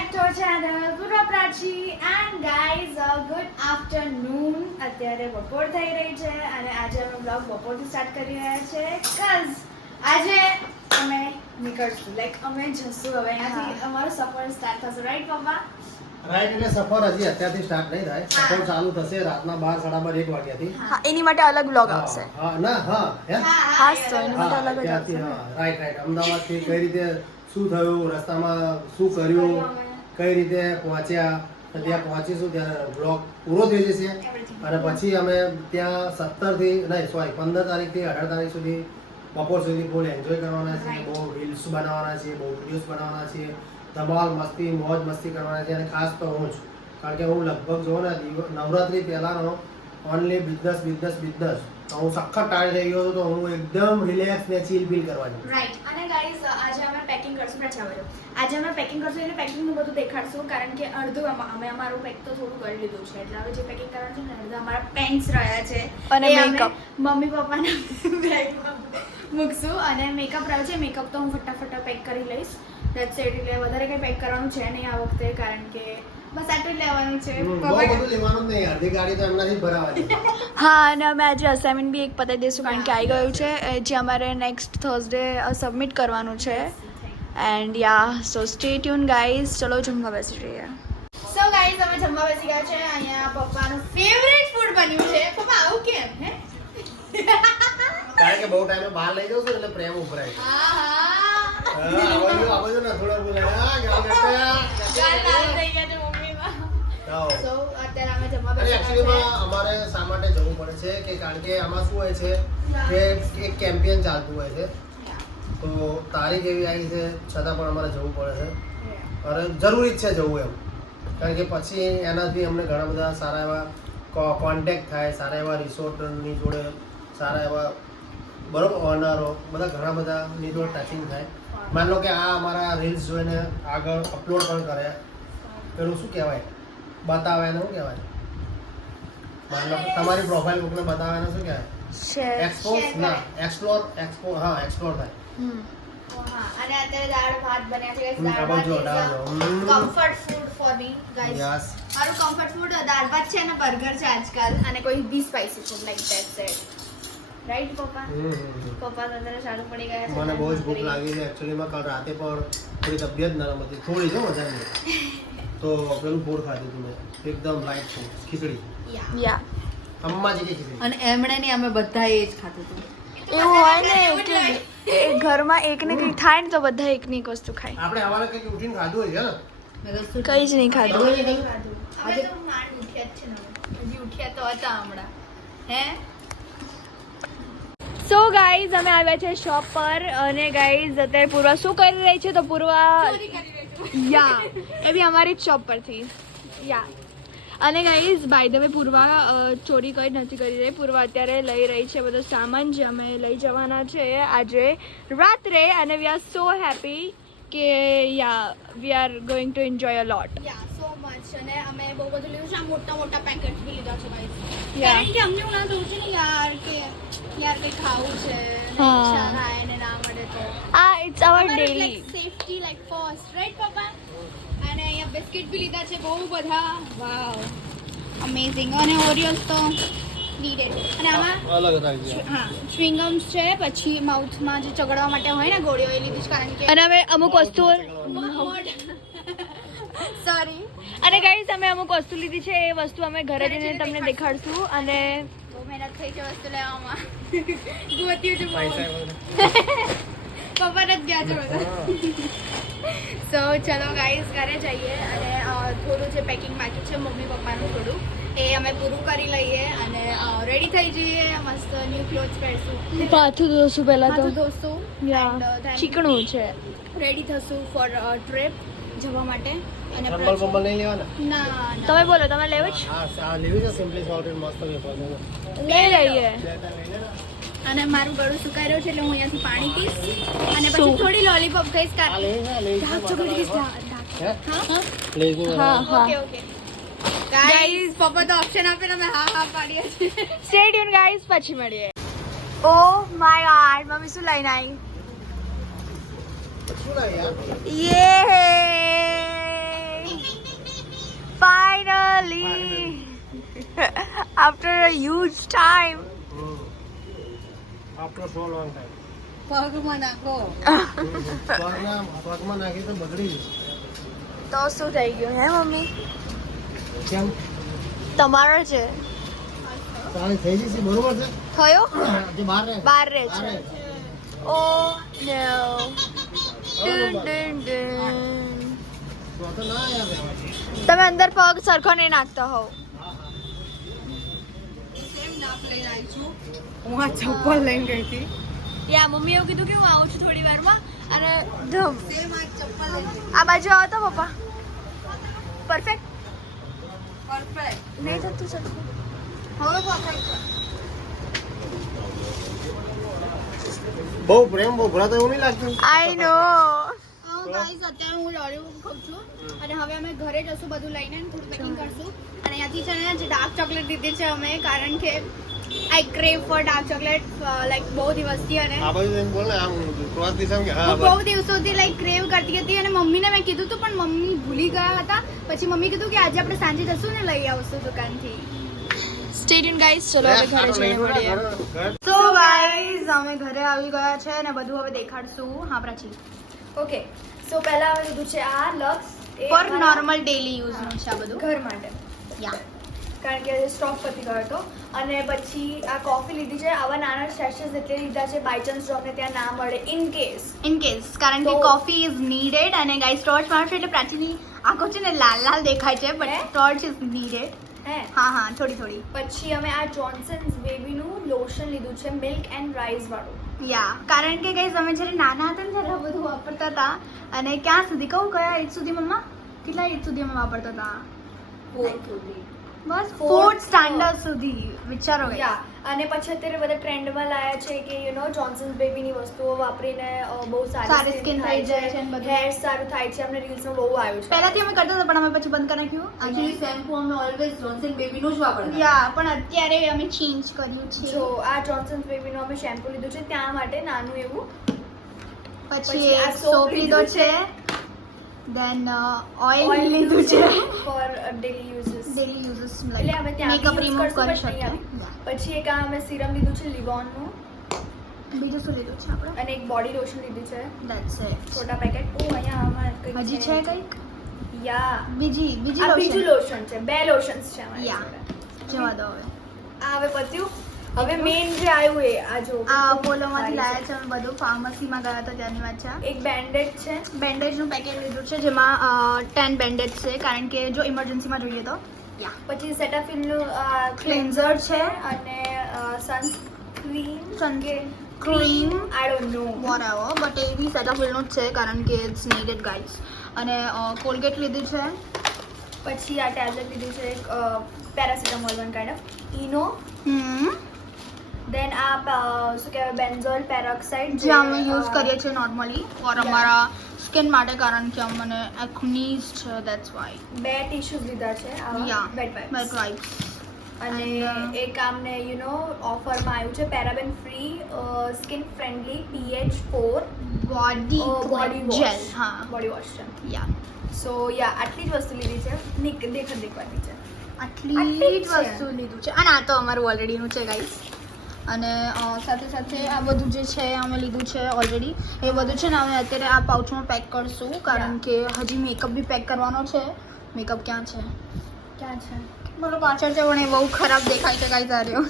Back to channel Purv Prachi and guys good afternoon અત્યારે બપોર થઈ રહી છે અને આજે અમે બ્લોગ બપોરથી સ્ટાર્ટ કરી રહ્યા છે. કઝ આજે અમે નીકળશું. લાઈક અમે જશું હવે અહીંયાથી. અમારો સફર સ્ટાર્ટ થશે. રાઈટ પપ્પા? રાઈટ એટલે સફર હજી અત્યારથી સ્ટાર્ટ નહીં થાય. સફર ચાલુ થશે રાતના બાર સાડા બાર એક વાગ્યાથી. હા. એની માટે અલગ બ્લોગ હા, આવશે. હા ના હા હા, તો એનું માટે અલગ રાઈટ રાઈટ અમદાવાદથી કઈ રીતે શું થયું રસ્તામાં શું કર્યું? કઈ રીતે પહોંચ્યા ત્યાં પહોંચીશું ત્યારે બ્લોક પૂરો થઈ જશે. અને પછી અમે ત્યાં સત્તરથી નહીં સોરી પંદર તારીખથી અઢાર તારીખ સુધી બપોર સુધી ફૂલ એન્જોય કરવાના છીએ. બહુ રીલ્સ બનાવવાના છીએ બહુ વિડીયોઝ બનાવવાના છીએ. ધમાલ મસ્તી મોજ મસ્તી કરવાના છીએ. અને ખાસ તો હું જ. કારણ કે હું લગભગ જો ને નવરાત્રી પહેલાનો ઓનલી બિઝનેસ બિઝનેસ બિઝનેસ તો હું સખત ટાળી થઈ ગયો હતો તો હું એકદમ રિલેક્સ ને ચીલ ફીલ કરવાની. રાઈટ અને ગાઈઝ આજે અમે પેકિંગ કરશું રચા બરો આજે અમે પેકિંગ કરશું એટલે પેકિંગનું બધું દેખાડશું કારણ કે અડધું અમે- અમે અમારું પેક તો થોડું કરી લીધું છે. એટલે હવે જે પેકિંગ કરવાનું છે ને અડધું અમારા પેન્ટ્સ રહ્યા છે. અને મેકઅપ મમ્મી પપ્પાના બેગમાં મૂકશું. અને મેકઅપ રહ્યો છે મેકઅપ તો હું ફટાફટ પેક કરી લઈશ. દેટ્સ ઇટ એટલે વધારે કંઈ પેક કરવાનું છે નહીં આ વખતે કારણ કે બસ આટલું જ લેવાનું છે. હમ, બહુ પપ્પા- બધું લેવાનું નહીં. અડધી ગાડી તો એમનાથી ભરાવાની હા અને અમે આજે અસાઇનમેન્ટ બી એક પતાવી દઈશું કારણ કે આવી ગયું છે જે અમારે નેક્સ્ટ થર્સડે સબમિટ કરવાનું છે. And ya so stay tune guys ચલો જમવા બેસી જઈએ સો ગાઈઝ અમે જમવા બેસી ગયા છે અહીંયા પપ્પાનું ફેવરેટ ફૂડ બન્યું છે પપ્પા આવું કેમ હે કારણ કે બહુ ટાઈમે બહાર લઈ છું એટલે પ્રેમ ઉભરાય હા હા. હા, આ બાજુ આ બાજુ ને થોડો બોલે. હા ગાલ ગાલ થઈ ગયા છે મમ્મીમાં. સો અત્યારે અમે જમવા બેસી અમારે શા માટે જવું પડે છે? કે કારણ કે આમાં શું હોય છે? કે એક કેમ્પેન ચાલતું હોય છે. તો તારીખ એવી આવી છે છતાં પણ અમારે જવું પડે છે. અને જરૂરી જ છે જવું એમ. કારણ કે પછી એનાથી અમને ઘણા બધા સારા એવા કોન્ટેક્ટ થાય સારા એવા રિસોર્ટની જોડે સારા એવા બરોબર ઓનરો બધા ઘણા બધાની જોડે ટચિંગ થાય. માન લો કે આ અમારા રીલ્સ જોઈને આગળ અપલોડ પણ કરે. પેલું શું કહેવાય? બતાવે એને શું કહેવાય? માન લો કે તમારી પ્રોફાઇલ કોકને બતાવે એને શું કહેવાય? એક્સપોઝ ના એક્સપ્લોર એક્સપો હા એક્સપ્લોર થાય. અને અત્યારે દાળ ભાત બન્યા છે દાળ ભાત જો. me guys. યસ મારું કમ્ફર્ટ ફૂડ દાળ ભાત છે અને બર્ગર છે આજકાલ અને કોઈ બી spicy food like that set right પપ્પા? પપ્પા તો અત્યારે સારું પડી ગયા છે મને બહુ જ ભૂખ લાગી છે. એકચ્યુઅલીમાં કાલ રાતે પણ થોડી તબિયત નરમ હતી. થોડી છે વધારે નહીં. તો પેલું ફૂડ ખાધું હતું મેં. એકદમ લાઈટ ફૂડ ખીચડી. યા યા અમ્માજી ખીચડી. અને એમણે નહીં અમે બધા એ જ ખાતું હતું. એવું હોય ને એ ઘરમાં એકને કંઈ થાય ને તો બધા એકની એક વસ્તુ ખાય. આપણે હવારે કંઈક ઉઠીને ખાધું હોય છે ને? મેં કંઈ જ નહીં ખાધું. આજે તો માંડ ઉઠ્યા જ છે હજી ઉઠ્યા તો હતા હમણાં. હે? સો ગાઈઝ અમે આવ્યા છે શોપ પર અને ગાઈઝ અત્યારે પૂર્વા શું કરી રહી છે તો પૂર્વા યા એ બી અમારી જ શોપ પરથી. યા અને guys by the way Purva ચોરી કંઈ નથી કરી રહી. પૂર્વા અત્યારે લઈ રહી છે બધો સામાન જે અમે લઈ જવાના છે. આજે રાત્રે અને વી આર સો હેપી કે ya we are going to enjoy a lot ya so much અને અમે બહુ બધું લીધું છે. મોટા મોટા પેકેટ બી લીધા છે ગાઈસ કારણ કે અમને એવું છે ને યાર કે યાર કંઈ ખાવું છે. ઈચ્છા થાય ને ના મળે તો. આ it's our daily safety like first right પપ્પા? બિસ્કિટ બી લીધા છે બહુ બધા. વાવ. અમેઝિંગ અને ઓરિયલ્સ તો નીડેડ અને આમાં હા ચ્વિંગમ્સ છે પછી માઉથમાં જે ચગડવા માટે હોય ને ગોળીઓ એ લીધી છે કારણ કે અને અમે અમુક વસ્તુઓ સોરી અને ગાઈઝ અમે અમુક વસ્તુ લીધી છે એ વસ્તુ અમે ઘરે જઈને તમને દેખાડશું. અને બહુ મહેનત થઈ છે વસ્તુ લેવામાં. ગોત્યું છે બહુ. જ ગયા છે બધા. સો ચલો ગાઈઝ ઘરે જઈએ અને થોડું જે પેકિંગ બાકી છે મમ્મી પપ્પાનું થોડું એ અમે પૂરું કરી લઈએ અને રેડી થઈ જઈએ મસ્ત ન્યૂ ક્લોથ્સ પહેરશું પાછું ધોશું પહેલાં તો ધોશું ચીકણું છે। રેડી થશું ફોર ટ્રીપ જવા માટે અને ચંબલ બંબલ નહીં લેવાના? ના ના. તમે બોલો તમે લેવું જ? હા લેવી છે સિમ્પલી સોલ્ટેડ મસ્ત વેફર લઈ લઈએ. અને મારું ગળું સુકાઈ રહ્યું છે એટલે હું અહીંયાથી પાણી પીશ અને પછી થોડી લોલીપોપ ખાઈશ ગાઈઝ પપ્પા તો ઓપ્શન આપે ને હા હા પાડીએ છીએ સ્ટે ટ્યુન ગાઈઝ પછી મળીએ ઓ માય ગોડ મમ્મી શું લઈને આવી યે finally after a huge time after so long time પગમાં નાખો. પગના પગમાં નાખી તો બગડી તો શું થઈ ગયું હે મમ્મી? કેમ? તમારો છે ચાલે થઈ જશે બરોબર છે? થયો? જે બહાર રહે. બહાર રહે છે. Oh no done done done. તમે અંદર પગ સરખો નહીં નાખતા હોવ. હું આ ચપ્પલ લઈને ગઈ હતી. યા મમ્મી એવું કીધું કે હું આવું છું થોડી વારમાં અને ધમ. આ ચપ્પલ લઈને આ બાજુ આવો તો પપ્પા. પરફેક્ટ પરફેક્ટ નહીં થતું હવે પરફેક્ટ બહુ પ્રેમ બહુ ભરાતો એવું નહીં લાગતું. આઈ નો ગાઈઝ અત્યારે હું લોલીપોપ ખાઉં છું. અને હવે અમે ઘરે જશું બધું લઈને થોડું પેકિંગ કરશું. અને અહીંયાથી છે ને જે ડાર્ક ચોકલેટ દીધી છે અમે કારણ કે I crave for dark chocolate like બહુ દિવસથી અને આ બાજુ એમ બોલ ને આમ ક્રોસ દિશામાં કે હા બહુ દિવસોથી લાઈક ક્રેવ કરતી હતી અને મમ્મીને મેં કીધું હતું પણ મમ્મી ભૂલી ગયા હતા. પછી મમ્મી કીધું કે આજે આપણે સાંજે જશું ને લઈ આવશું દુકાનથી. સ્ટે ટ્યુન ગાઈસ ચલો હવે ઘરે જઈને મળીએ. સો ગાઈઝ અમે ઘરે આવી ગયા છે અને બધું હવે દેખાડશું. હા પ્રાચી. ઓકે સો પહેલા હવે લીધું છે આ લક્સ પર નોર્મલ ડેલી યુઝનું છે આ બધું. ઘર માટે. યા કારણ કે સ્ટોક પતી ગયો હતો. અને પછી આ કોફી લીધી છે આવા નાના સેશન્સ એટલે લીધા છે બાય ચાન્સ જો આપણે ત્યાં ના મળે ઇન કેસ ઇન કેસ કારણ કે કોફી ઇઝ નીડેડ અને ગાઈસ ટોર્ચ મારશે એટલે પ્રાચીની આંખો છે ને લાલ લાલ દેખાય છે? બટ ટોર્ચ ઇઝ નીડેડ હે? હા હા થોડી થોડી. પછી અમે આ જોન્સન્સ બેબીનું લોશન લીધું છે મિલ્ક એન્ડ રાઈસ વાળું. યા કારણ કે ગાઈસ અમે જ્યારે નાના હતા ને ત્યારે બધું વાપરતા હતા. અને ક્યાં સુધી કહું કયા એજ સુધી મમ્મા? કેટલા એજ સુધી અમે વાપરતા હતા? બસ ફોર્થ સ્ટાન્ડર્ડ સુધી વિચારો અને પછી અત્યારે બધા ટ્રેન્ડમાં લાયા છે કે યુ નો જોન્સન્સ બેબીની વસ્તુઓ વાપરીને બહુ સારી સ્કિન થઈ જાય છે. અને બધું. હેર સારું થાય છે. અમને રીલ્સમાં બહુ આવ્યું છે. પહેલાથી અમે કરતા હતા પણ અમે પછી બંધ કરી નાખ્યું. એક્ચ્યુઅલી શેમ્પુ અમે ઓલવેઝ જોન્સન બેબીનું જ વાપરતા યા પણ અત્યારે અમે ચેન્જ કર્યું છે. જો આ જોન્સન્સ બેબીનું અમે શેમ્પુ લીધું છે ત્યાં માટે નાનું એવું. પછી આ સોપ લીધો છે. દેન ઓઇલ લીધું છે for daily uses daily uses એટલે અમે ત્યાં મેકઅપ રિમૂવ કરી શકીએ. પછી એક આ અમે સિરમ લીધું છે લિવોનનું બીજું શું લીધું છે આપણે? અને એક બોડી લોશન લીધું છે. ધેટ્સ ઇટ છોટા પેકેટ ઓ અહીંયા આમાં કંઈક હજી છે. કંઈક? યા. બીજી બીજી લોશન બીજું લોશન છે. બે લોશન્સ છે અમારી યા. જવા દો હવે. આ હવે પત્યું? હવે મેઇન જે આવ્યું એ આ જો. આ અપોલોમાંથી લાયા છે અમે બધું. ફાર્મસીમાં ગયા હતા ત્યાંની વાત છે. એક બેન્ડેજ છે. બેન્ડેજનું પેકેટ લીધું છે જેમાં ટેન બેન્ડેજ છે. કારણ કે જો ઇમરજન્સીમાં જોઈએ તો પછી સેટાફિલનું ક્લિન્ઝર છે. અને sunscreen Sun- cream I don't know what but A B સેટાફિલનું જ છે કારણ કે ઇટ્સ નીડેડ ગાઈડ્સ અને કોલગેટ લીધું છે. પછી આ ટેબ્લેટ લીધું છે એક paracetamol one kind of Eno hmm. Then આ શું કહેવાય બેન્ઝોલ પેરોક્સાઇડ જે અમે યુઝ કરીએ છીએ નોર્મલી ફોર અમારા સ્કિન માટે કારણ કે અમને એક્નિઝ છે દેટ્સ વાય બે ટીશ્યુઝ લીધા છે યા બેડ વાઇપ્સ અને એક આમને યુ નો ઓફરમાં આવ્યું છે paraben free skin friendly pH for body body gel હા બોડી વોશ છે યા સો યા આટલી જ વસ્તુ લીધી છે દેખ દેખવાની છે આટલી જ વસ્તુ લીધું છે અને આ તો અમારું ઓલરેડીનું છે ગાઈસ અને સાથે સાથે આ બધું જે છે અમે લીધું છે ઓલરેડી એ બધું છે ને અમે અત્યારે આ પાઉચમાં પેક કરશું કારણ કે હજી મેકઅપ બી પેક કરવાનો છે. મેકઅપ ક્યાં છે? ક્યાં છે? બોલો પાછળ છે પણ એ બહુ ખરાબ દેખાય છે કાંઈ સારું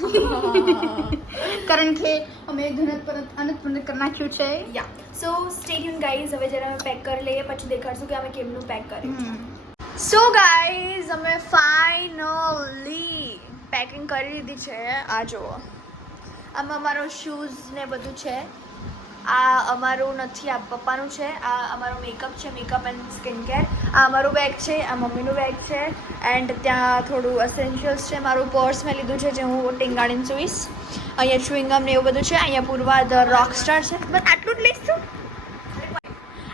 કારણ કે અમે ધનત પરત અનંત પરત કરી નાખ્યું છે. Ya so stay tune guys હવે જ્યારે અમે પેક કરી લઈએ પછી દેખાડશું કે અમે કેમનું પેક કર્યું સો ગાઈઝ અમે ફાઇનલી પેકિંગ કરી દીધી છે. આ જુઓ. આમાં અમારો શૂઝ ને બધું છે. આ અમારું નથી આ પપ્પાનું છે. આ અમારું મેકઅપ છે મેકઅપ એન્ડ સ્કિન કેર આ અમારું બેગ છે આ મમ્મીનું બેગ છે. એન્ડ ત્યાં થોડું અસેન્શિયલ્સ છે. મારું પર્સ મેં લીધું છે જે હું ટીંગાડીને જોઈશ અહીંયા ચુઈંગમ ને એવું બધું છે. અહીંયા પૂર્વા ધ રોક સ્ટાર છે. બસ આટલું જ લઈશ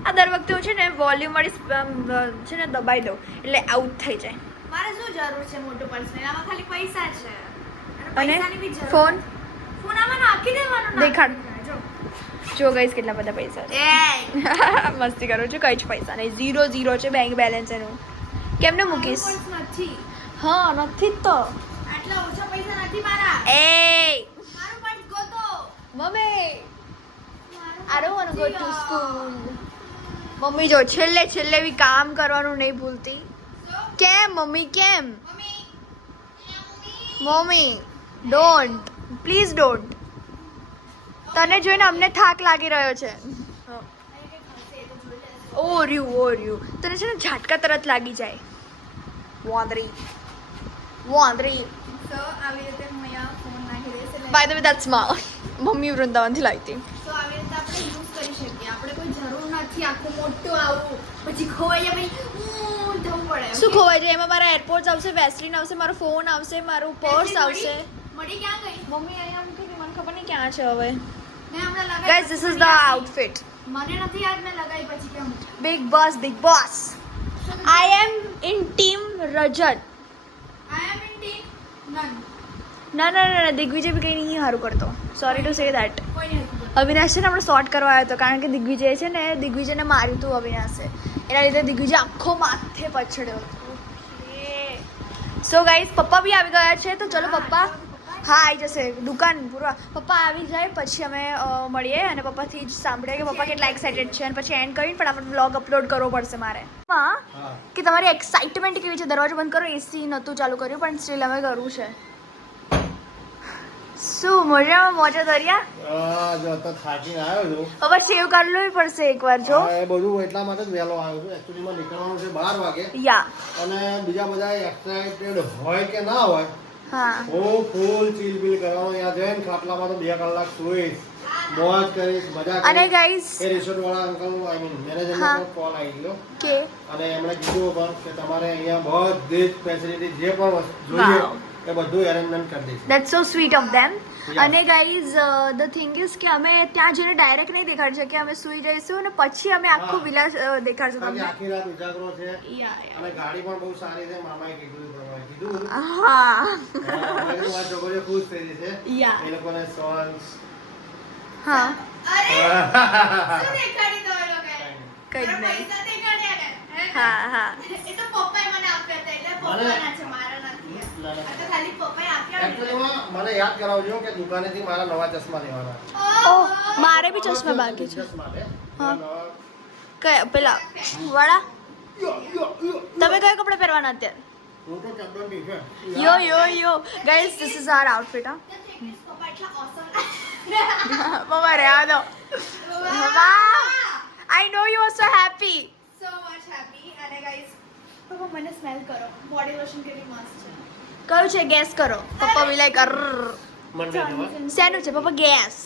આ દર વખતે હું છે ને વોલ્યુમ વાળી છે ને દબાઈ દઉં. એટલે આઉટ થઈ જાય. મારે શું જરૂર છે મોટું પર્સ આમાં ખાલી પૈસા છે. અને ફોન ફોન નાખી દેવાનો દેખાડ. જો. ગઈશ કેટલા બધા પૈસા છે. મસ્તી કરું છું કઈ જ પૈસા નહીં. ઝીરો ઝીરો છે બેંક બેલેન્સ એનું. કેમને મૂકીશ? હા નથી તો. આટલા ઓછા પૈસા નથી મારા. એ મારું પણ ગોતો. મમ્મી. want to go to નથી. school. મમ્મી જો છેલ્લે છેલ્લે બી કામ કરવાનું નહીં ભૂલતી. કેમ મમ્મી કેમ? મમ્મી. મમ્મી ડોન્ટ પ્લીઝ ડોન્ટ તને જોઈને અમને થાક લાગી રહ્યો છે. ઓ રહ્યું ઓ રહ્યું તને છે ને ઝાટકા તરત લાગી જાય. વાંદરી. વાંદરી. બાય ધ વે દેટ્સ મા મમ્મી વૃંદાવનથી લાવી હતી. So, આવી રીતે આપણે યુઝ કરી શકીએ. આપણે કોઈ જરૂર નથી આખું મોટું આવું. પછી ખોવાઈ જાય? શું એમાં મારા એરપોર્ટ્સ આવશે વેસ્લિન આવશે મારો ફોન આવશે મારું પર્સ આવશે. મળી ક્યાં ગઈ મમ્મી અહીંયા મૂકી હતી, મને ખબર નહીં ક્યાં છે હવે મેં હમણાં લગાવી guys this is the outfit મને નથી યાદ મેં લગાવી પછી કેમ Big Boss Big Boss I am in team Rajat I am in team none ના ના ના ના, દિગ્વિજય બી કંઈ નહીં સારું કરતો સોરી ટુ સે દેટ કોઈ નહીં હતું. અવિનાશ છે ને આપણે શોર્ટ કરવા આવ્યો હતો કારણ કે દિગ્વિજય છે ને દિગ્વિજયને માર્યું હતું અવિનાશે એના લીધે દિગ્વિજય આખો માથે પછડ્યો સો ગાઈઝ પપ્પા બી આવી ગયા છે તો ચલો પપ્પા હા આવી જશે. દુકાન પૂરા. પપ્પા આવી જાય પછી અમે મળીએ અને પપ્પાથી જ સાંભળીએ કે પપ્પા કેટલા એક્સાઇટેડ છે. અને પછી એન્ડ કરીને ફટાફટ વ્લોગ અપલોડ કરવો પડશે મારે. હા. કે તમારી એક્સાઇટમેન્ટ કેવી છે? દરવાજો બંધ કરો એસી નહોતું ચાલુ કર્યું પણ સ્ટીલ અમે કરવું છે. શું મજામાં મોજા દરિયા જો તો આવ્યો છું. ખબર છે એવું કરવું પડશે એકવાર જો. એ બધું એટલા માટે જ વહેલો આવ્યો છું. એકચ્યુઅલીમાં નીકળવાનું છે બાર વાગે. યા. અને બીજા બધા એક્સાઇટેડ હોય કે ના હોય હા. ફૂલ ચીલબીલ બિલ કરવાનો ત્યાં જઈને ખાટલામાં તો બે કલાક સુઈશ. મોજ કરીશ મજા અને ગાઈસ એ રિસોર્ટ વાળા અંકલ આઈ મીન મેનેજર નો કોલ આવી ગયો. કે? અને એમણે કીધું પણ કે તમારે અહીંયા બધી જ ફેસિલિટી જે પણ વસ્તુ જોઈએ એ બધું એરેન્જમેન્ટ કરી દઈશ. That's so sweet of them. અને ગાઈઝ ધ થિંગ ઇઝ કે અમે ત્યાં જઈને ડાયરેક્ટ નહીં દેખાડી શકીએ. અમે સુઈ જઈશું અને પછી અમે આખું વિલાસ દેખાડશું તમને. આખી રાત ઉજાગરો છે. અને ગાડી પણ બહુ સારી છે મામાએ કીધું પ્રમાણે કીધું હા. હા, મેં છોકરીઓ ખુશ થઈ જશે. એ લોકોને સોંગ્સ હા. અરે શું દેખાડી દો એ લોકોએ? કઈ નહીં. હે? હા હા. એ તો પપ્પાએ મને આપ્યા હતા એટલે પપ્પાના છે મને યાદ કરાવજો કે દુકાનેથી મારા નવા ચશ્મા લેવાના ઓહ મારે બી ચશ્મા બાકી છે બિઝનેસ માટે હા. નવા- કયા પેલા વાળા યો, યો, યો. તમે કયા કપડા પહેરવાના અત્યારે હું તો ચંદન t shirt. Yo yo yo guys this is our outfit હા The thing is, પપ્પા એટલા awesome. મમ્મા રહ્યા દો વાહ I know you are so happy So much happy. અને guys, પપ્પા મને સ્મેલ કરો બોડી લોશન કેટલી મસ્ત છે કયું છે? ગેસ કરો. પપ્પા વિલાય કર શેનું છે? પપ્પા ગેસ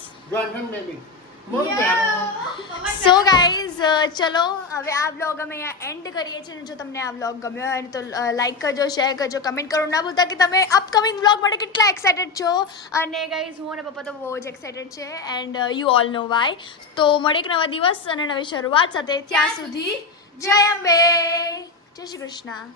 સો ગાઈઝ ચલો હવે આ બ્લોગ અમે અહીંયા એન્ડ કરીએ છીએ. જો તમને આ બ્લોગ ગમ્યો હોય તો લાઈક કરજો શેર કરજો કમેન્ટ કરો. ના ભૂલતા કે તમે અપકમિંગ બ્લોગ માટે કેટલા એક્સાઇટેડ છો? અને ગાઈઝ હું અને પપ્પા તો બહુ જ એક્સાઇટેડ છે. And you all know why તો મળે એક નવા દિવસ અને નવી શરૂઆત સાથે. ત્યાં સુધી જય અંબે. જય શ્રી કૃષ્ણ.